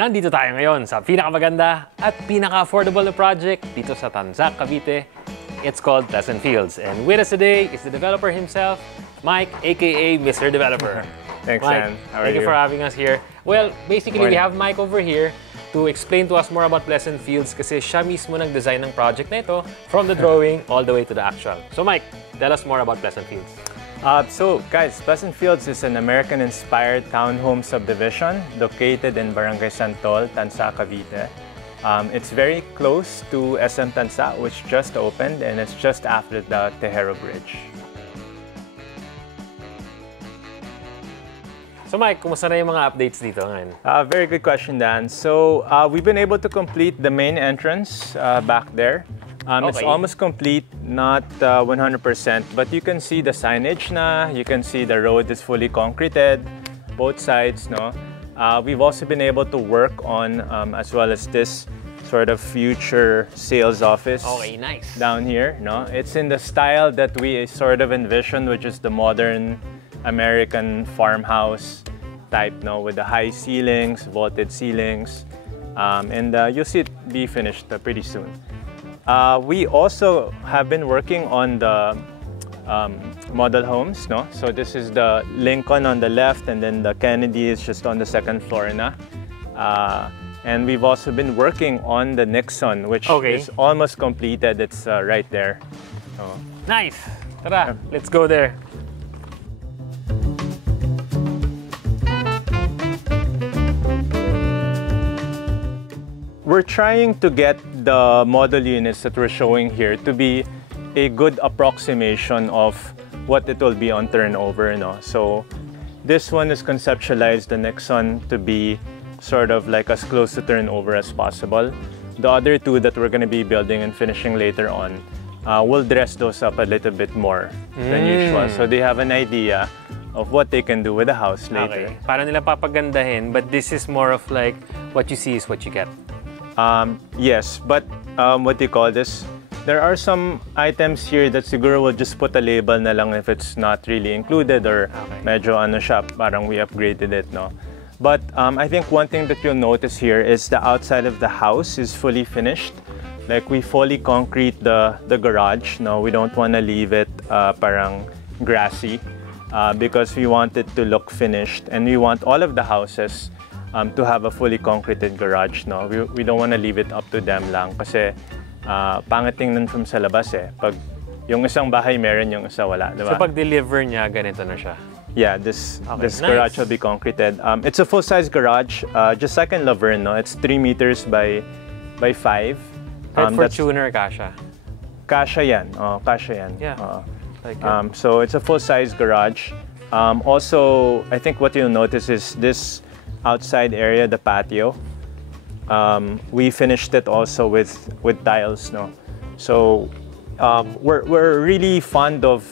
Nandito tayo ngayon sa pinakamaganda at pinaka-affordable na project dito sa Tanza, Cavite. It's called Pleasantfields. And with us today is the developer himself, Mike, aka Mr. Developer. Thanks, Mike, Sam. How are thank you for having us here. Well, basically, we have Mike over here to explain to us more about Pleasantfields kasi siya mismo nag-design ng project na ito from the drawing all the way to the actual. So Mike, tell us more about Pleasantfields. So guys, Pleasantfields is an American-inspired townhome subdivision located in Barangay Santol, Tanza, Cavite. It's very close to SM Tanza, which just opened, and it's just after the Tejero Bridge. So Mike, kumusta na yung mga updates dito ngayon? Very good question, Dan. So we've been able to complete the main entrance back there. It's almost complete, not 100%, but you can see the signage na, you can see the road is fully concreted, both sides, no? We've also been able to work on, as well as this sort of future sales office down here, no? It's in the style that we sort of envisioned, which is the modern American farmhouse type, no? With the high ceilings, vaulted ceilings, and you'll see it be finished pretty soon. We also have been working on the model homes, no? So this is the Lincoln on the left, and then the Kennedy is just on the second floor na. And we've also been working on the Nixon, which is almost completed. It's right there. So. Nice! Tara, let's go there. We're trying to get the model units that we're showing here to be a good approximation of what it will be on turnover. No? So this one is conceptualized, the Nixon, to be sort of like as close to turnover as possible. The other two that we're going to be building and finishing later on, we'll dress those up a little bit more than usual. So they have an idea of what they can do with the house later. Okay. Para nila papagandahin, but this is more of like what you see is what you get. Yes, but what do you call this? There are some items here that siguro will just put a label na lang if it's not really included or medyo ano siya, parang we upgraded it, no? But I think one thing that you'll notice here is the outside of the house is fully finished. Like we fully concrete the garage. No, we don't want to leave it parang grassy because we want it to look finished, and we want all of the houses to have a fully concreted garage, no? We don't want to leave it up to them lang kasi pangit tingnan from sa labas eh. Pag yung isang bahay meron, yung isa wala, diba? So pag deliver niya, ganito na siya? Yeah, this garage will be concreted. It's a full-size garage, just like in Laverne, no? It's 3 meters by 5. For tuner, kasha? Kasha yan. Oh, kasha yan. Yeah. So it's a full-size garage. Also, I think what you'll notice is this outside area, the patio, we finished it also with tiles, no? So we're really fond of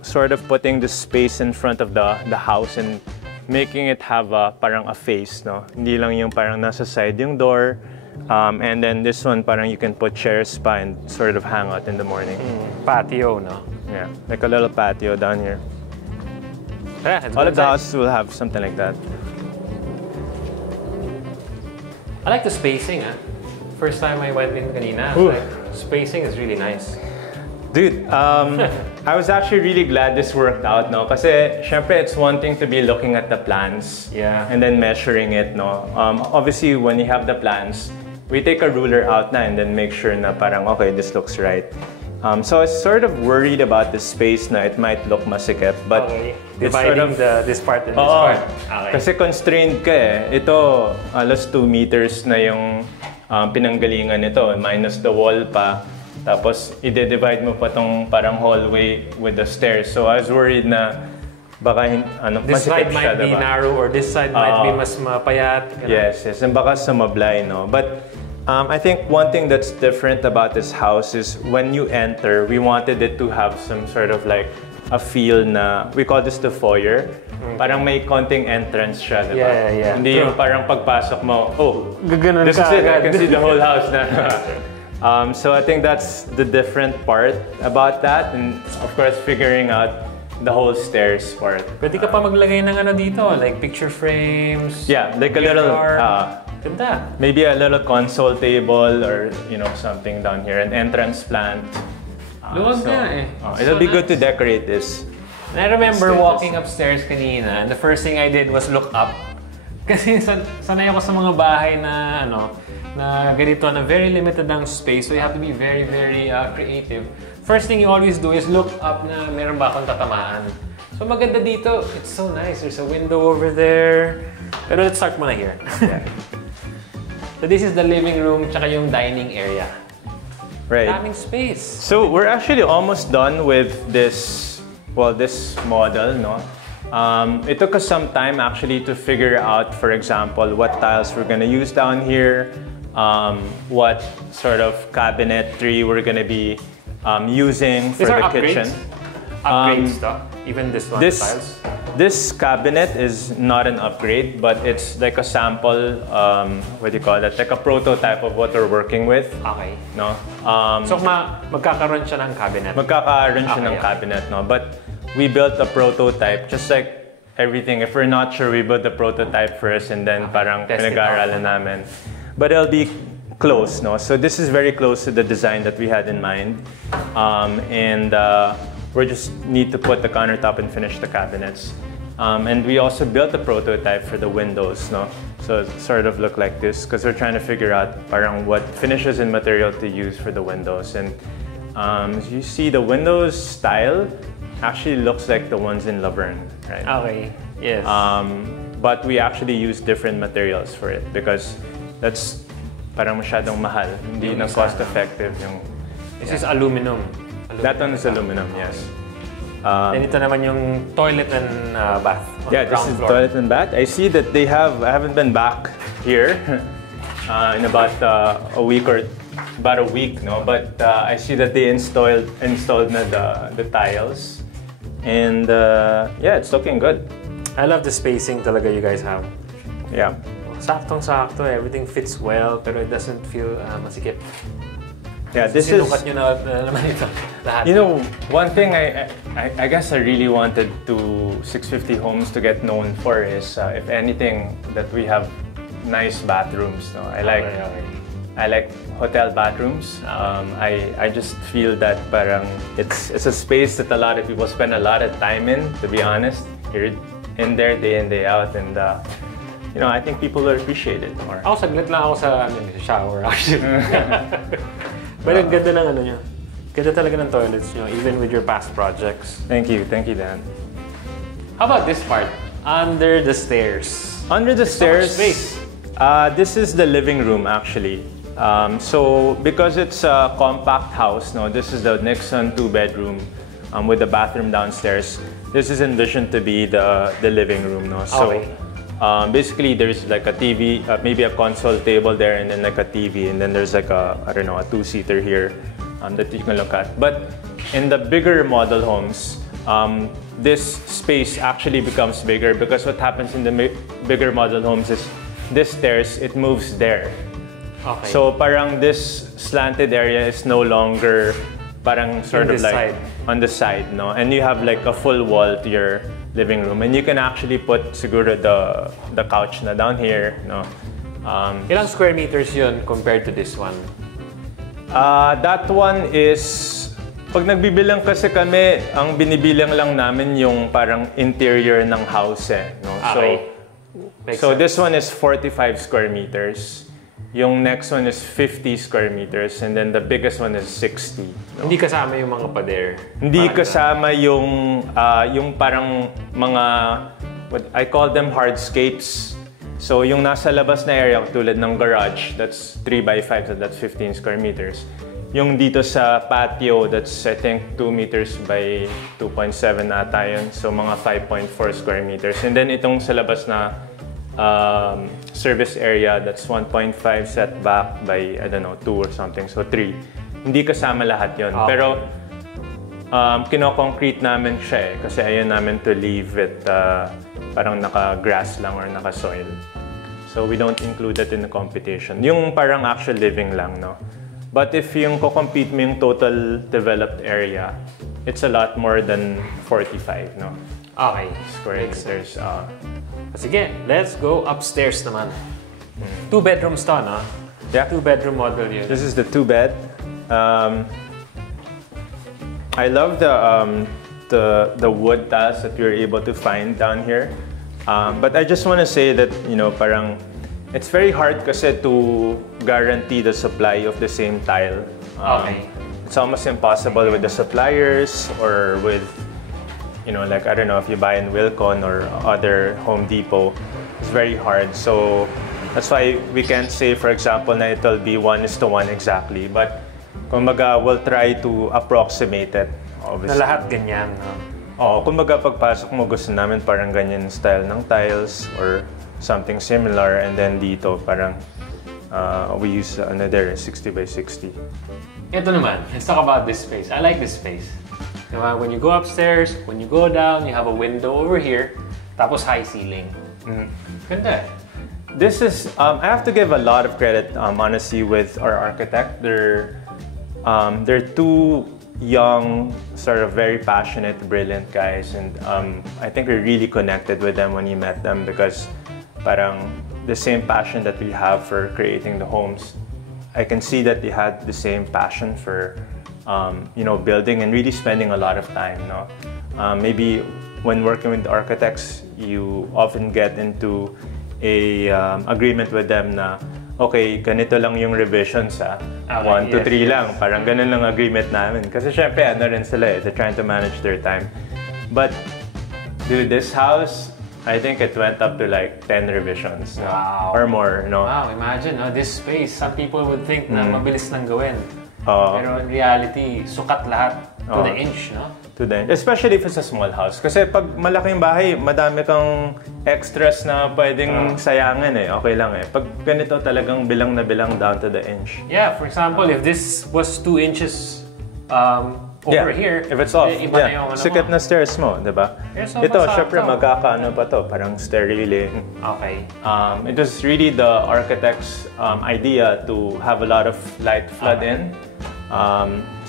sort of putting the space in front of the house and making it have parang a face, no? Hindi lang yung parang nasa side yung door, and then this one parang you can put chairs pa and sort of hang out in the morning. Patio, no? Yeah, like a little patio down here. All of the houses will have something like that. I like the spacing, ah. First time I went in kanina, like, spacing is really nice. Dude, I was actually really glad this worked out, no? Kasi, syempre, it's one thing to be looking at the plans and then measuring it, no? Obviously, when you have the plans, we take a ruler out na and then make sure na parang, okay, this looks right. So I was sort of worried about the space na it might look masikip, but dividing this part and this part. Kasi constrained ka eh. Ito, alas 2 meters na yung pinanggalingan nito, minus the wall pa. Tapos, i-divide mo pa tong parang hallway with the stairs. So I was worried na baka this side might be narrow or this side might be mas mapayat. Yes, and baka sumablay, no? But I think one thing that's different about this house is when you enter, we wanted it to have some sort of like a feel na, we call this the foyer. Parang may konting entrance siya, diba? Yeah. Hindi yung parang pagpasok mo, this is it, I can see the whole house na. So I think that's the different part about that, and of course figuring out the whole stairs part. Pwede ka pa maglagay ng ano dito, like picture frames. Yeah, like a little Ganda. Maybe a little console table or, you know, something down here. An entrance plant. Luwag na eh. It'll be good to decorate this. And I remember walking upstairs kanina, and the first thing I did was look up. Kasi sanay ako sa mga bahay na, na ganito, na very limited ang space, so you have to be very, very creative. First thing you always do is look up na meron ba akong tatamaan. So maganda dito, it's so nice. There's a window over there. Pero let's start muna here. Yeah. So this is the living room, tsaka yung dining area. Right. Daming space. So we're actually almost done with this, well, this model, no? It took us some time actually to figure out, for example, what tiles we're gonna use down here, what sort of cabinetry we're gonna be using for the kitchen. Upgrades stuff. Even this one, tiles. This cabinet is not an upgrade, but it's like a sample, what do you call that? Like a prototype of what we're working with. Okay. No? So magkakaroon siya ng cabinet? Magkakaroon siya ng cabinet, no? But we built a prototype, just like everything. If we're not sure, we build the prototype first and then parang pinag-aaralan namin. But it'll be close, no? So this is very close to the design that we had in mind. We just need to put the countertop and finish the cabinets. And we also built a prototype for the windows, no? So it sort of look like this because we're trying to figure out parang what finishes and material to use for the windows. And as you see, the windows style actually looks like the ones in Laverne, right? Okay, yes. But we actually use different materials for it because that's parang masyadong mahal. Hindi na cost-effective yung... This is aluminum. That one is aluminum, yes. And ito naman yung toilet and bath. Yeah, this is toilet and bath. I see that they have, I haven't been back here in about a week, no? But I see that they installed na the tiles. And yeah, it's looking good. I love the spacing talaga you guys have. Yeah. Saktong-sakto, everything fits well, pero it doesn't feel masikip. Yeah, this is... Sinukat nyo na naman ito. Lahat. You know, one thing I guess I really wanted 650 Homes to get known for is, if anything, that we have nice bathrooms. No? I like hotel bathrooms. I just feel that parang it's a space that a lot of people spend a lot of time in, to be honest. You're in there day in, day out, and you know, I think people will appreciate it more. Ako, saglit lang ako sa shower, actually. But ang ganda ng ano nyo. Ganda talaga ng toilets nyo, even with your past projects. Thank you, Dan. How about this part? Under the stairs. Under the stairs, so much space. This is the living room actually. So because it's a compact house, no, this is the Nixon 2-bedroom with the bathroom downstairs. This is envisioned to be the living room, no. So basically there's like a TV, maybe a console table there, and then like a TV, and then there's like a, I don't know, a 2-seater here that you can look at. But in the bigger model homes, this space actually becomes bigger because what happens in the bigger model homes is this stairs, it moves there. Okay. So parang this slanted area is no longer parang sort of like on the side, no? And you have like a full wall to your living room, and you can actually put siguro the couch na down here, no? Ilang square meters yun compared to this one? That one is, pag nagbibilang kasi kami, ang binibilang lang namin yung parang interior ng house, no? Okay. So this one is 45 square meters. Yung next one is 50 square meters, and then the biggest one is 60. No? Hindi kasama yung mga pader? Hindi kasama yung parang mga, what I call them hardscapes. So yung nasa labas na area, tulad ng garage, that's 3x5, so that's 15 square meters. Yung dito sa patio, that's I think 2 meters by 2.7 ata yun. So mga 5.4 square meters. And then itong sa labas na service area, that's 1.5 setback by, I don't know, 2 or something, so 3. Hindi kasama lahat yun. Okay. Pero kino-concrete namin siya kasi ayaw namin to leave it parang naka-grass lang or naka-soil. So we don't include that in the computation. Yung parang actual living lang, no? But if yung ko-compete mo yung total developed area, it's a lot more than 45, no? Okay. Square meters. Sige, let's go upstairs naman. 2 bedrooms to, no? Yeah. 2-bedroom model unit. This is the 2-bed. I love the wood tiles that we were able to find down here. But I just want to say that, you know, parang it's very hard kasi to guarantee the supply of the same tile. Okay. It's almost impossible with the suppliers or with, you know, like, I don't know, if you buy in Wilcon or other Home Depot, it's very hard. So that's why we can't say, for example, na it'll be 1:1 exactly. But kumbaga, we'll try to approximate it, obviously. Na lahat ganyan, no? Oo, kumbaga pagpasok mo gusto namin parang ganyan style ng tiles or something similar, and then dito parang we use another 60 by 60. Ito naman, let's talk about this space. I like this space. Diba? When you go upstairs, when you go down, you have a window over here, tapos high ceiling. Ganda. This is, I have to give a lot of credit, honestly, with our architect. They're two young, sort of very passionate, brilliant guys, and I think we really connected with them when you met them because parang the same passion that we have for creating the homes. I can see that they had the same passion for, you know, building and really spending a lot of time. No, maybe when working with architects, you often get into a agreement with them na okay, ganito lang yung revisions 1 to 3 lang. Parang ganun lang agreement namin. Kasi syempre, ano rin sila they're trying to manage their time. But, dude, this house, I think it went up to like 10 revisions. Wow. Or more, no? Wow, imagine, this space. Some people would think na mabilis lang gawin. Pero in reality, sukat lahat to the inch, no? To the inch. Especially if it's a small house. Kasi pag malaking bahay, madami kang extras na pwedeng sayangin Okay lang Pag ganito talagang bilang na bilang down to the inch. Yeah, for example, if this was 2 inches over here, if it's off, iba na yung sikat na stairs mo, di ba? Ito, syempre magkakaano pa to, parang stair railing. Okay. It was really the architect's idea to have a lot of light flood in.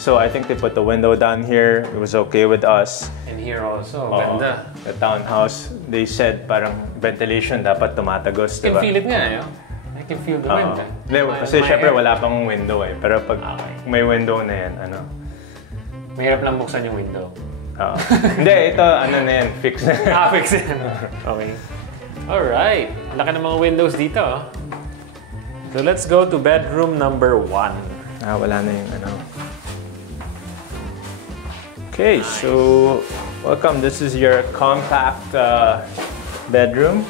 So I think they put the window down here. It was okay with us. And here also, ganda. The townhouse, they said parang ventilation dapat tumatagos, di ba? You can feel it nga, I can feel the wind. Kasi syempre wala pang window Pero pag may window na yan, mahirap lang buksan yung window. Hindi, ito na yan, fix na. Fix na. Okay. Alright. Ang laki ng mga windows dito. So let's go to bedroom number 1. Wala na yung Okay, so welcome. This is your compact bedroom.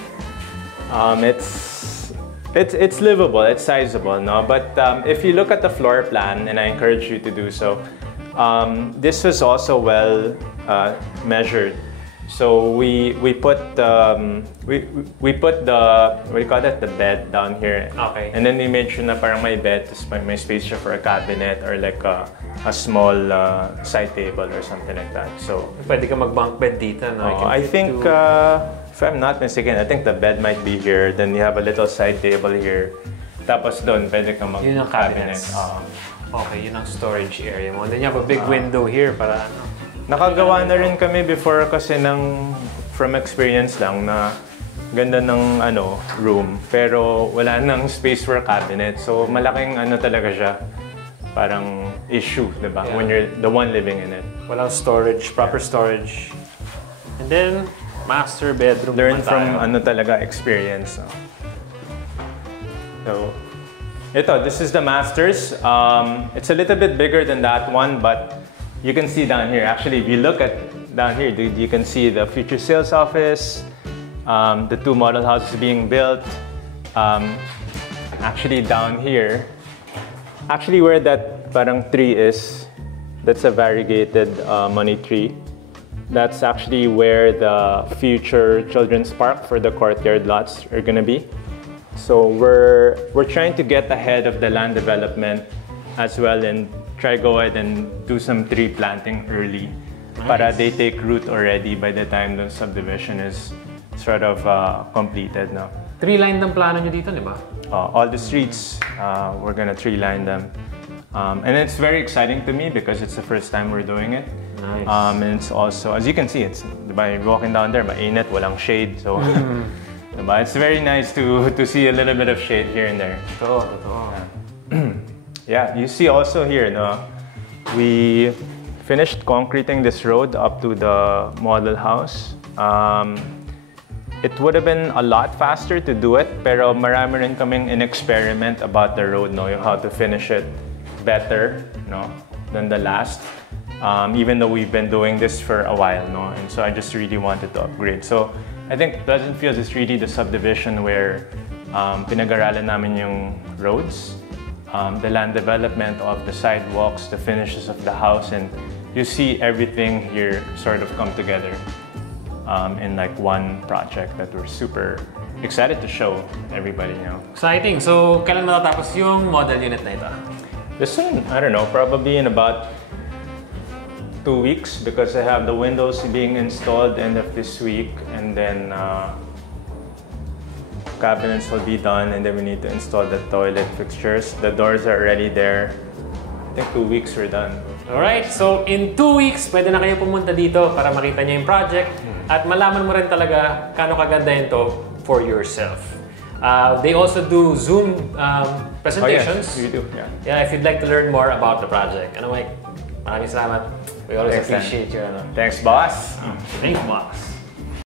It's livable, it's sizable, no? But if you look at the floor plan, and I encourage you to do so, this was also well measured. So we put we put the what do you call that, the bed down here. Okay. And then we made sure na parang may bed, may space siya for a cabinet or like a small side table or something like that. So pwede ka mag-bunk bed dito, no? I think if I'm not mistaken, I think the bed might be here. Then you have a little side table here. Tapos doon pwede ka mag-cabinet. Okay, yun ang storage area mo. And then you have a big window here para Nakagawa na rin kami before kasi from experience lang na ganda ng room pero wala nang space for cabinet. So malaking talaga siya. Parang issue, di ba? When you're the one living in it. Walang storage, proper storage. And then master bedroom. Learn from talaga experience. So this is the masters. It's a little bit bigger than that one, but you can see down here. Actually, if you look at down here, you can see the future sales office, the 2 model houses being built. Actually, down here, where that parang tree is, that's a variegated money tree. That's actually where the future children's park for the courtyard lots are gonna be. So we're trying to get ahead of the land development as well and go ahead and do some tree planting early. Nice. Para they take root already by the time the subdivision is sort of completed. No? 3-line ng plano nyo dito, di ba? All the streets, we're gonna 3-line them. And it's very exciting to me because it's the first time we're doing it. Nice. And it's also, as you can see, it's, diba, you're walking down there, mainit, walang shade. So Diba? It's very nice to see a little bit of shade here and there. Yeah, you see also here, no? We finished concreting this road up to the model house. It would have been a lot faster to do it, pero marami rin kaming in-experiment about the road, no? How to finish it better, no? Than the last. Even though we've been doing this for a while, no? And so I just really wanted to upgrade. So I think Pleasantfields is really the subdivision where pinag-aralan namin yung roads, the land development of the sidewalks, the finishes of the house, and you see everything here sort of come together in like one project that we're super excited to show everybody, you know. Exciting! So, kailan matatapos yung model unit na ito? This one, I don't know, probably in about 2 weeks because I have the windows being installed end of this week, and then cabinets will be done, and then we need to install the toilet fixtures. The doors are already there. I think 2 weeks we're done. Alright, so in 2 weeks, pwede na kayo pumunta dito para makita nyo yung project at malaman mo rin talaga kano kaganda ito for yourself. They also do Zoom presentations. Oh, yes, we do. Yeah. Yeah, if you'd like to learn more about the project. Ano, Mike? Maraming salamat. We always appreciate you. Thanks, boss. Thanks, boss.